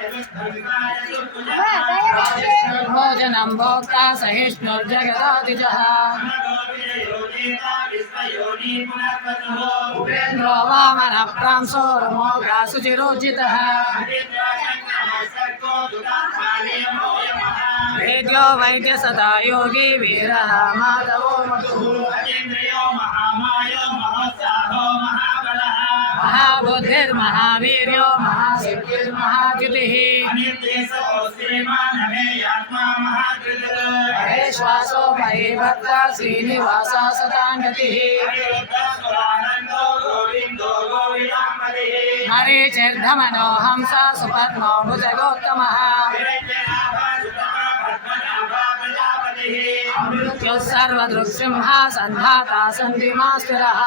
లోకాధ్యక్ష సురాధ్యక్షో ధర్మాధ్యక్ష కృతాకృతః భోజనం భోక్తా సహిష్ణుర్జగదాతిజः ఉపేంద్రో వామన ప్రాంసో రమోగా శుచిరోచితः వేద్యో వైద్య సదా యోగి వీరः మాధవో మధుః మహాబుద్ధిర్మహావీర్యో మహాసిద్ధిర్మహాద్యుతిः మహేశ్వాసో మహీ భక్త శ్రీనివాస సతాంగతిः మరీచిర్ధమనో హంస సుపద్మో భుజగోత్తమः మృత్యుः సర్వదృక్సింహ సంధాతా సన్ధిమాస్తిరः